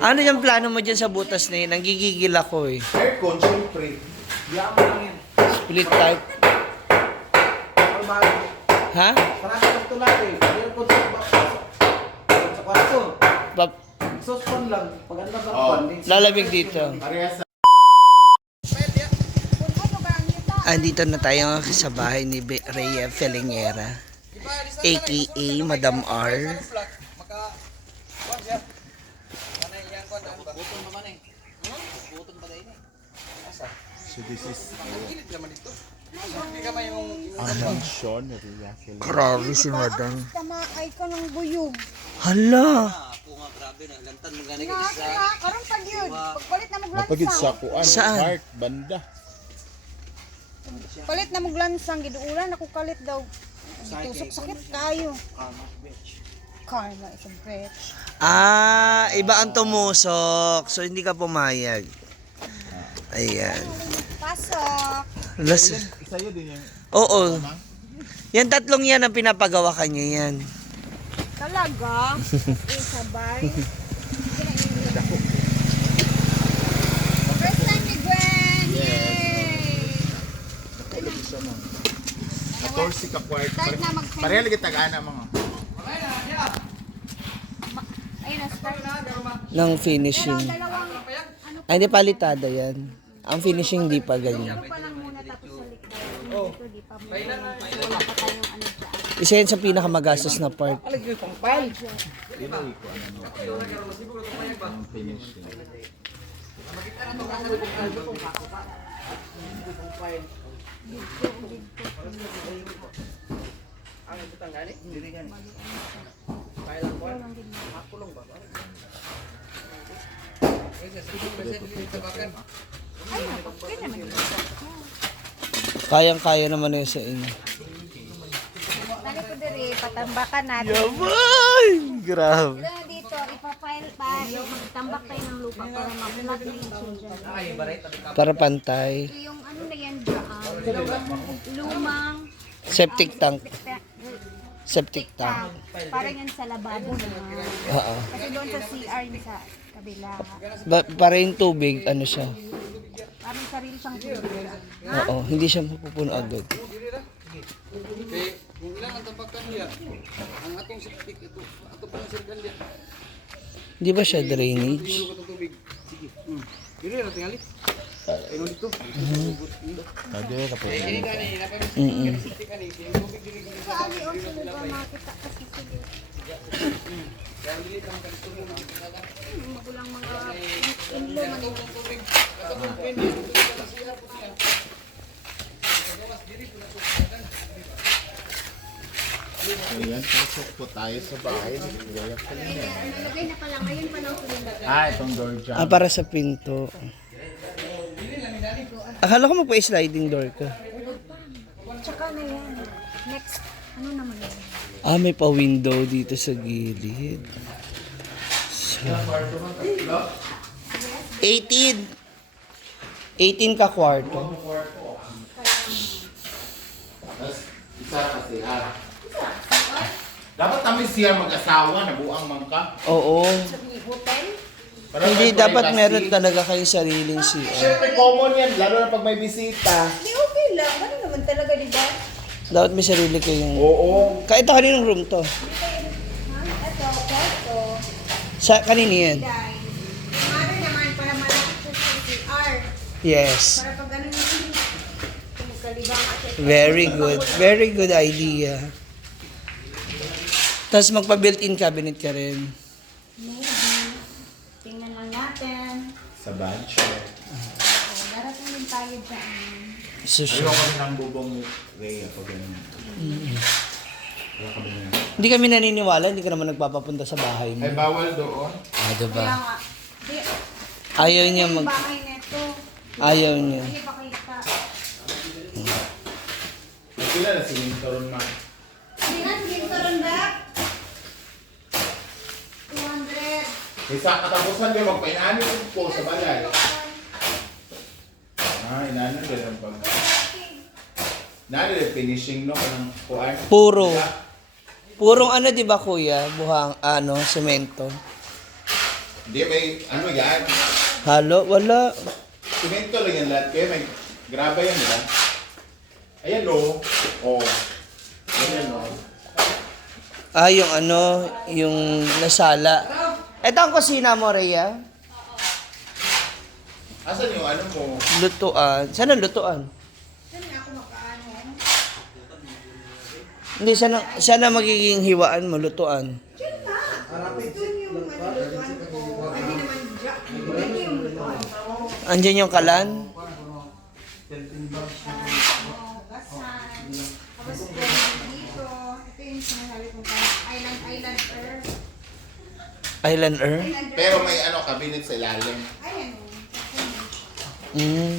Ano yung plano mo dyan sa butas na yun? Nanggigigil ako eh. Aircon, syempre. Diyan mo lang yan. Split type. Ha? Parang ito lang eh. Aircon sa kwarto. Saucepan lang. Paganda ba? Lalamig dito. Parehas sa... Andito na tayo sa bahay ni Rhea Felingera, aka Madam R. So this is... ang mansion ni Rhea Felingera. Grabe si Madam. Tamaay ka ng buyog. Hala! Karon pag yun. Pagpalit na Napagid sa maglansang. kuan. Saan? Heart, banda. Palit na maglansang. Giduulan ako kalit daw. Gitusok sakit kayo. Karma is a bitch. Ah, iba ang tumusok. So hindi ka pumayag. Ayan. Pasok. Las. Sa'yo din yung... Oo. Yan tatlong yan ang pinapagawa kanya yan. Talaga? Sabay. First time ni Gwen. Yay! 14 ka kwart. Start na mag-film. Pareha lagi tag-ana mga. Ayun na, start. Ng finishing. Dalawang, Ay, hindi palitada yan. Ang finishing di pa ganyan. pa lang muna tapos sa likod. Dito, di pa muna. Wala pa tayong ano dyan. Isa yan sa pinakamagastos na part. Kayang-kaya naman yun sa inyo. Tali ko diri, patambakan natin. Yabay! Grabe. Ito na dito, ipafile pa. Magtambak tayo ng lupa para mag-plug na yung children. Para pantay. Ito yung ano na yan dyan. Lumang Septic tank. Septic tank. Parang yan sa lababo na. Oo. Kasi doon sa CR yung sa kabila. Para yung tubig, ano siya. Parang sarili siyang tubig. Oo, hindi siya mapupuno agad. Kung ilang ang tampakan niya, ang atong septic ito, ato pa ng sirgan niya. Hindi ba siya drainage? Puno ko itong tubig. Sige. Dili na tingali. Ano dito? Pwede ka po. Ini gani, napamit Mm-mm. septic ani, yung tubig dili dili sa Saan yung sila ba makita kasi sige. kaya dili lang kan tumo na. Magulang mga inlo man yung Tubig, katong pwede dito sa sila po niya. So yan, pasok po tayo sa bahay ni Rhea Felingera. nalagay na pala ngayon pa lang sila. Ah, itong door jam. Ah, para sa pinto. Akala ko magpa-sliding door ka. Tsaka na yan. Next, ano naman yan? Ah, may pa-window dito sa gilid. So, 18. 18 ka kwarto. Isa kasi dapat kami siya mag-asawa na buang mangka. Oo. Hotel? Para Hindi, may dapat privacy. meron talaga kayo sariling CR. Siyempre common yan, lalo na pag may bisita. Hindi, okay lang. Ano naman talaga, di ba? Dapat may sarili kayong... Oo. Ito, kaninong room to? Ito, kwarto. Sa, kanino yan? Dahil, yung mother naman, para malapit sa CR. Yes. Para pag ganun yung magkalibang at Very good. Very good idea. Tapos magpa-built-in cabinet ka rin. maybe. Tingnan lang natin. Sa budget. Darating din tayo dyan. So, Ayaw kami ng bubong ni Rhea pag ganun. Ayaw kami na. hindi kami naniniwala, hindi ka naman nagpapapunta sa bahay mo. Ay, bawal doon. Ah, diba? Kaya nga, di, Ayaw niya yung mag... bahay neto. Ayaw niya. Hindi pa kita. Nagkila na si Wintoron ma. Hindi na, sige ito ron ba? 200. Isa katapusan din, magpainani po sa balay. Ah, inano din ang pag... Nari din finishing no, kanang kuan. Puro. Purong ano, di ba kuya? Buhang, ano, semento. Hindi, may ano yan. Halo? Wala. Simento lang yan lahat. Kaya may graba yan, di ba? Ayan o. Oh. Ayan o. Ah, yung ano, yung nasala. Ito ang kusina mo, Rhea. Asan yung ano mo? Lutuan. Saan ang lutuan? Hindi, saan na magiging hiwaan mo, lutuan? Andiyan yung kalan? Tapos dito, ito yung sinasabi kong island earth. Island Earth? Pero may ano, cabinet sa ilalim. Ayan. Mm.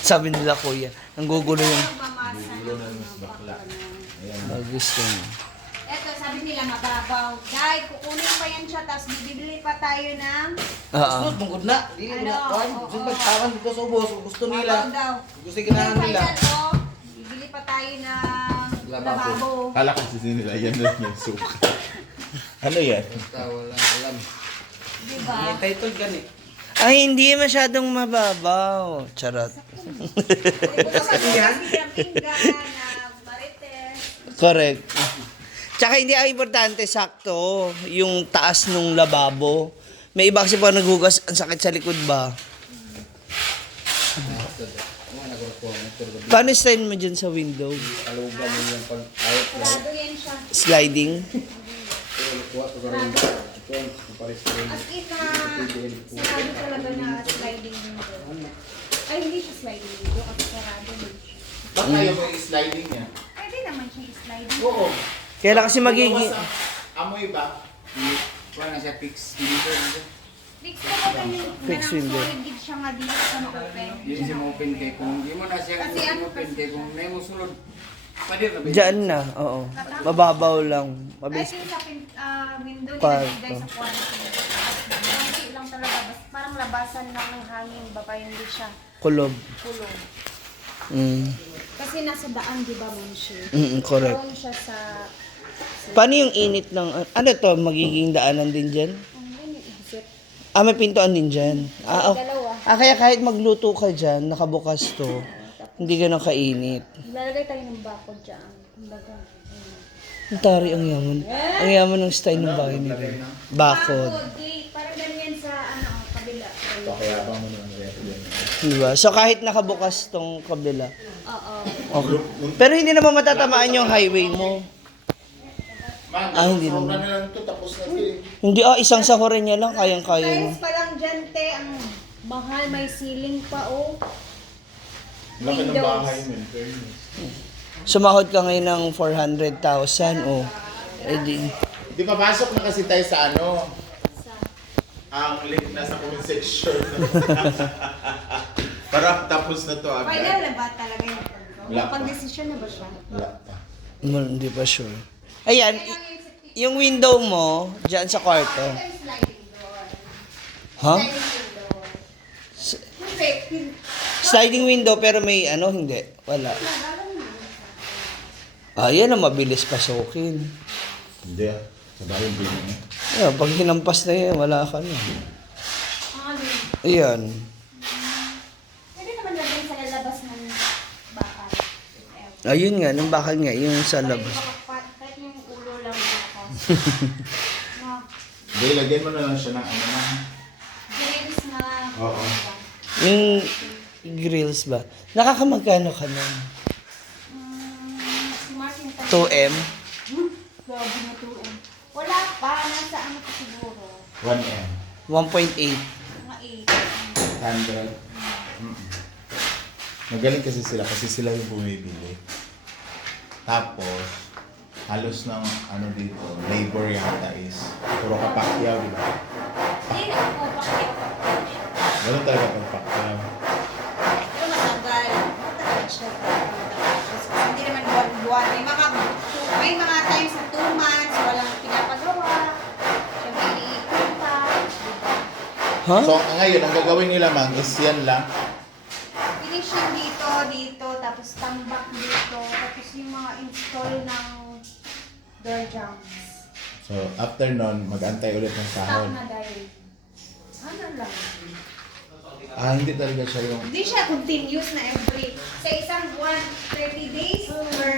Sabi nila, kuya, ang gugulo yung gusto mo. Eto, sabi nila mababaw. Dahil kukunin pa yan siya, tapos bibili pa tayo ng Oo. Sunod, bungod na. Dili mo na. Ano? Kuhan. Oo. Sunod, magtawan dito sa ubos. Kung gusto mabaw nila. daw. Gusto ginahan Then, nila. final, oh, bibili pa tayo ng lababo. Kala ko si nila, yan na yung suka. Ano yan? Wala alam. Diba? May title gani. Ay, hindi masyadong mababaw. Charot. Bukas yan? Na marites. Correct. Tsaka hindi ang importante, sakto, yung taas nung lababo. May iba kasi pa naghugas, ang sakit sa likod ba? Paano style mo dyan sa window? Sarado yan siya. Sliding? As if na sarado talaga na sliding window. Ay, hindi siya sliding window kasi sarado man siya. Ba't ayaw mo yung sliding niya? Pwede naman siya sliding. Oo. Kailan kasi magiging... Amoy ba? Wala na siya fix dito. Fix ko ba ganun? Fix Ganang window. solid gid siya nga dito sa open. Hindi siya ma-open kay kung hindi mo na siya Kasi ano open kay kung may mo sulod. Pwede na ba? Diyan na, oo. Mababaw lang. Ay, Mabilis. yung sa window nila Kwarto. bigay sa kwarto. Konti lang talaga. Parang labasan lang ng hangin. Baka hindi siya Kulob. kulong. Mm. Kasi nasa daan, di ba, Monshi? Correct. Doon siya sa... Paano yung init ng... Ano to? Magiging daanan din dyan? Ang yun yung exit. Ah, may pintuan din dyan. Ah, oh. Dalawa. Kaya kahit magluto ka dyan, nakabukas to, hindi ganun kainit. Lalagay tayo ng bakod dyan. Kumbaga. Ang tari, ang yaman. Ang yaman ng style ng bahay nila. Bakod. Gate. Parang ganyan sa kabila. Pakayabang mo naman rin. Diba? So kahit nakabukas tong kabila. Oo. Okay. Pero hindi naman matatamaan yung highway mo. Man, Hindi sobra naman. na lang ito, tapos na ito eh. Hindi, isang sahurin niya lang, kayang-kaya mo. Tiles pa lang dyan, te. Ang mahal. May ceiling pa, oh. Laki ng Windows. bahay mo. in fairness. Sumahod ka ngayon ng 400,000, oh. Eh di, Di papasok na kasi tayo sa ano, ang link na sa comment section. Parang tapos na to agad. Final na ba talaga yung Wala pa. pag-desisyon na ba siya? Wala pa. hindi pa sure. Ayan, yung window mo, dyan sa kwarto. Sliding door. Ha? Sliding door. Hindi. Sliding window pero may ano, hindi. Wala. Ayan ang mabilis pasukin. Hindi ah. Sa bahay yung bilhin niya. Yeah, pag hinampas na yan, wala ka na. Ano? Ayan. Pwede naman lagyan sa lalabas ng bakal. Ayun nga, nung bakal nga, yung sa labas. Kahit yung ulo lang ako. No. Hindi, lagyan mo na lang siya ng ano na. Grills na. Oo. Yung grills ba? Nakakamagkano ka na? Smart yung 2M? Grabe na 2M. Wala pa. Nasa ano pa siguro. 1M. 1.8. Mga 100. Magaling kasi sila yung bumibili. Tapos, halos ng ano dito, labor yata is, puro kapakyaw, di ba? 8. Hindi na ako pakyaw. Ganun talaga pagpakyaw. Pero matagal. Matagal siya. Kasi hindi naman buwan-buwan. May mga times na 2 months, walang pinapagawa. Siyempre, iniipon pa. Diba? Ha? So, ngayon, ang gagawin nila mang is yan lang. Finishing dito, tapos tambak dito, tapos yung mga install ng door jambs. So, So, after nun, mag-antay ulit ng Stop sahod. na dahil. Ano lang. Ah, hindi talaga siya yung... Hindi siya continuous na every. Sa isang buwan, 30 days or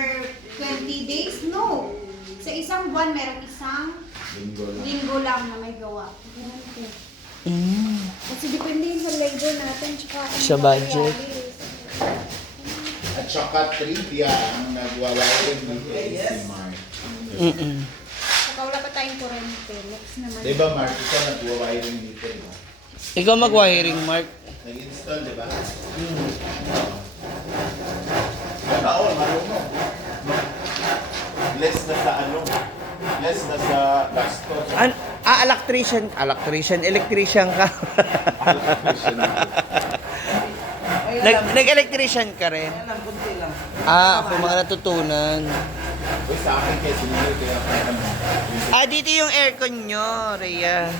20 days? No. Sa isang buwan, merong isang Linggo lang. linggo lang na may gawa. Ganun po. Mm. Kasi depende yun sa labor natin. Tsaka ano Sa budget. At saka trivia, ang nagwawalan dito is si Mark. Mm-mm. Saka wala pa tayong kurente. Next naman. Diba Mark, ikaw nagwawalan dito, di ba? Ikaw mag-wiring, Mark. Nag-install, di ba? Ganoon, marunong. Less na sa ano? Less na sa gastos. Electrician ka. Nag-electrician ka rin? Yan lang, kunti lang. Ako mga natutunan. Uy, sa akin kaya sinunod kaya kaya naman. Dito yung aircon nyo, Rhea.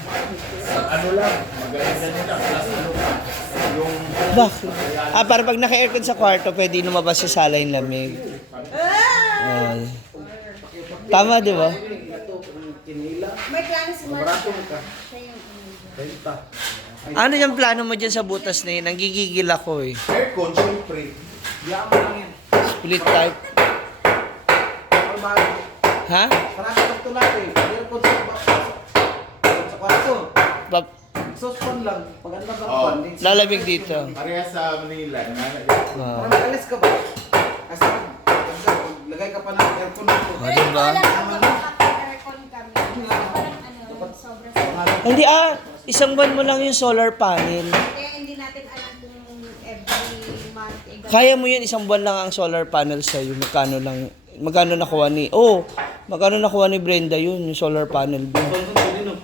Ano lang, maganda nila. Plus ano pa, yung... Bakit? Para pag naka-aircon sa kwarto, pwede lumabas sa sala yung lamig. Tama, di ba? Ito, kinila. May plano si Mark. Barato ka. Siya yung Renta. Ano yung plano mo dyan sa butas na yun? Nanggigigil ako eh. Aircon, syempre. Yaman lang yan. Split type. Ang mahal. Ha? Parang ito lahat eh. Aircon sa kwarto. Bab- Exhaust fan lang. Pag ang labang Oh. fan. Lalamig dito. Pareha sa Manila. Ah. Parang may alis ka ba? Kasi lagay ka pa ng aircon dito. Ah, diba? Alam ko aircon kami. Parang ano, sobra. Hindi isang buwan mo lang yung solar panel. Kaya hindi natin alam kung every month. Kaya mo yun, isang buwan lang ang solar panel sa'yo. Magkano nakuha ni Brenda yun, yung solar panel bill.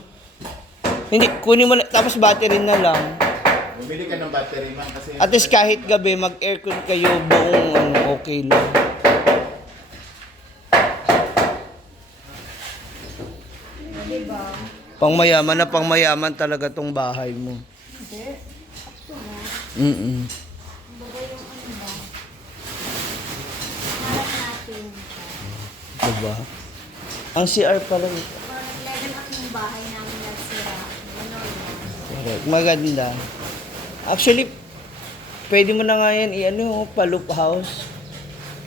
Hindi, kunin mo na, tapos battery na lang. Bumili ka ng battery man kasi... At least kahit gabi, mag-aircon kayo buong okay lang. Diba? Pangmayaman talaga tong bahay mo. Hindi. Sakto na. Mm-mm. Baga yung ano ba? Harap natin. Diba? Ang CR pala. Parang level up yung bahay namin nagsira. Correct. Maganda. Actually, pwede mo na nga yan pa-loop house.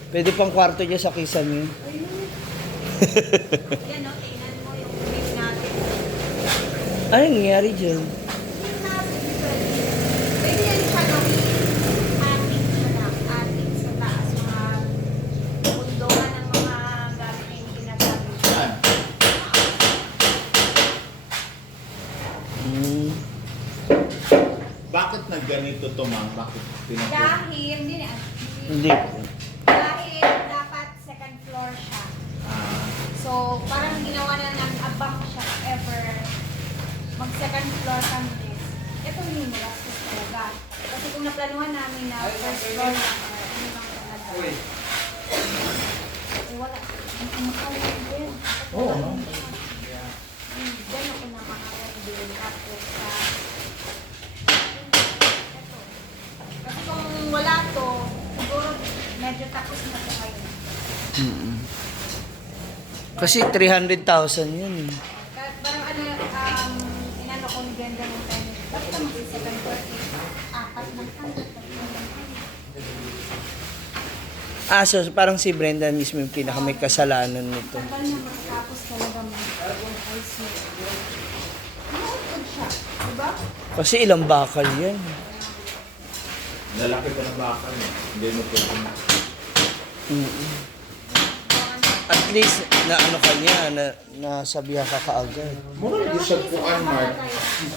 Pwede pang kwarto dyan sa kisame. Yan o, tingnan mo yung view natin. Ano nangyari dyan? View natin dito. Pwede yan siya gawin. Ating siya lang. Ating sa taas. Mga pundohan ng mga gamit na hindi ginagamit. Saan? Bakit nagganito to, ma'am? Bakit pinag- Dahil, Hindi. dahil dapat second floor siya. Ah, So, parang ginawa na ng abang siya ever mag second floor kami next. Ito yung malastos talaga. Kasi kung naplanuhan namin na first floor lang, yun lang talaga. Eh, wala. Ang makawin din. Oo, no? Diyan ako na makawin din. Tapos sa... ito. Kasi kung wala to, siguro medyo tapos na to kayo. Kasi 300,000 yun. Parang ano, inano ko ni Brenda ng time. Bakit ka mag-second floor? Apat ng tanong. So parang si Brenda mismo yung pinaka may kasalanan nito. Tagal na matapos talaga mag-IC. Nautod siya, diba? Kasi ilang bakal yan. lalaki pa ng bakal. Hindi mo pwede na. At least na ano kanya, nasabihan ka kaagad. Mura hindi siya kuan, Mark.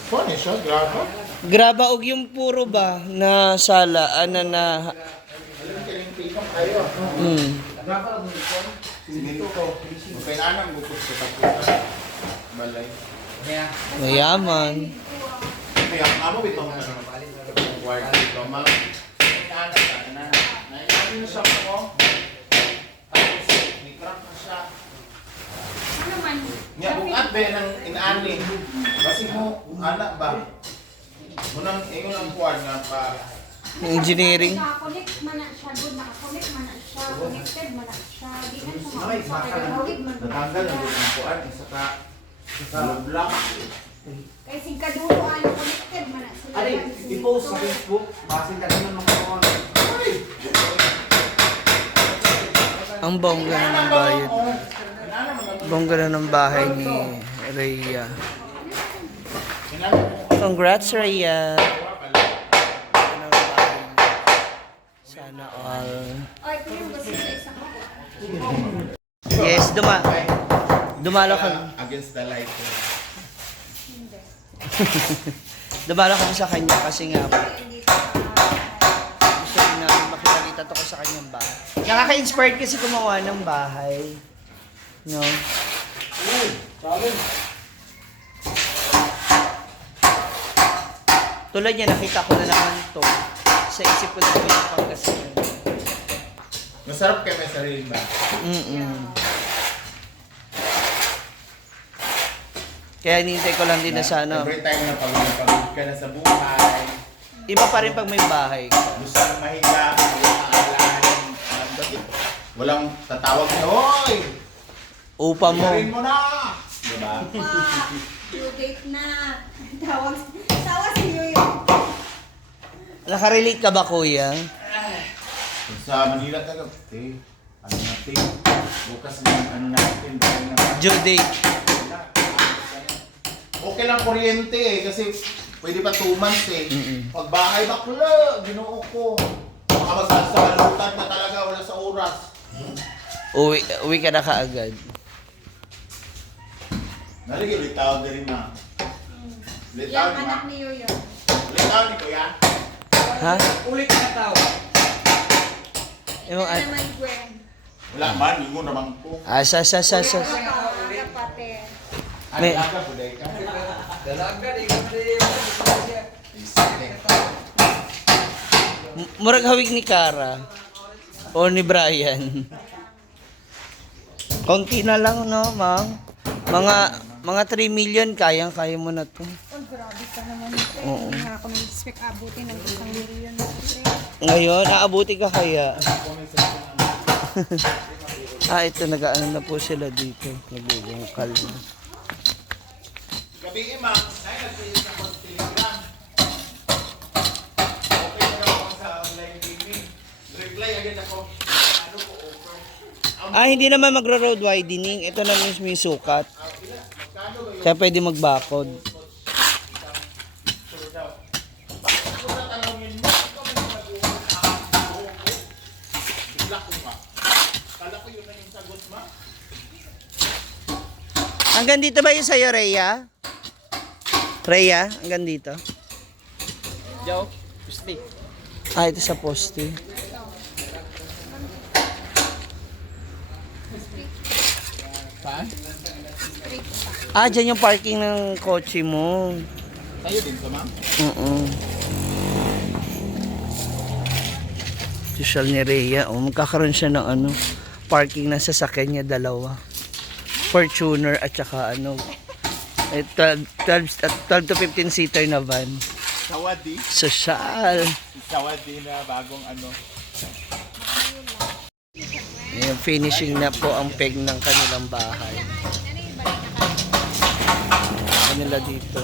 Kuan eh siya, graba. Graba og yung puro ba na sala, na Kayo. Graba lang yung aircon. Sinito ko. Kailangan bukod sa tapusan. Balay. mayaman. Kaya amo bitaw mo na kwarto dito, ma'am. Kailangan ka na. Nailan na siya mo. Tapos, may crack na siya. Ano man? Nya bukat ba ng inaani? Kasi mo anak ba? Munang ingon ang kuwan nga pa Engineering. Nakakonect man na siya, good nakakonect man na siya, connected man na siya. Di na siya makakasakit. Hawid man. natanggal ang ang kuwan isa ka Love lang. Kaya sigkadulo, ano, connected man na sila. Ari, i-post sa Facebook. Basin ka naman ng mga Ang bongga na ng bayad. Bongga na ng bahay ni Rhea. Congrats, Rhea. Bongga na ng bahay niya. Sana all. Ay, kung yung basta sa isang ako. Yes, dumalo ka. Against the light. Dumalo kami sa kanya kasi nga Hindi sa gusto rin namin makikita to ko sa kanyang bahay. Nakaka-inspired kasi gumawa ng bahay. No? Tulad niya, nakita ko na naman to. Sa isip ko na naman yung Pangasinan. Masarap kayo may sariling ba? Kaya hinihintay ko lang din na sa ano. Every time na pagod ka na sa buhay, Iba pa rin pag may bahay ka. gusto mong mahiga, walang aalahan, walang tatawag na, hoy! Upa mo. Isarin mo na! Diba? due date na. Tawag si New York. Nakarelate ka ba, kuya? Kung sa Manila talaga, ano natin, bukas na ano natin, dahil na Due date. okay lang kuryente kasi pwede pa 2 months Pag bahay bakla, ginoo ko. Baka masasalutan na talaga, wala sa oras. Uwi ka na kaagad. Naligay, litaw na rin na. Litaw Yung ni anak ma. ni New York. Litaw ni kuya. Ha? ulit na tao. Yung, Ano naman, Gwen? Wala man, ingo naman po. sa. Aga pati. Ay, aga po dahil ka. Dalaga, di ka Murag hawig ni Cara. O ni Brian. Konti na lang, no, ma'am? Mga 3 million, kaya mo na to. Oh, grabe ka naman. Oo. Hindi nga ako nag-expect abutin ng 1 million na kasi. Ngayon, aabuti ka kaya. Ito, nag-ano na po sila dito. Nagbubungkal na. Gabi ma'am, ay nagpili sa Telegram. Okay na ako sa online gaming. Reply agad ako. Ano po offer? Hindi naman magro-road widening. Ito na mismo yung sukat. Kaya pwede magbakod. Kung tatanungin mo, ikaw may nag-uwan ako. Bigla ko ba? Kala ko yun na yung sagot ma. Hanggang dito ba yung sa'yo, Rhea? Rhea, hanggang dito? Joe, gusti. Ito sa poste. Saan? Dyan yung parking ng kotse mo. Tayo din to ma'am. Social ni Rhea. Magkakaroon siya ng parking ng sasakyan niya, 2. Fortuner at saka 12 to 15 seater na van. Sawadi. Social. Sawadi na bagong ano. Ayan, finishing na po ang peg ng kanilang bahay. Kanila dito.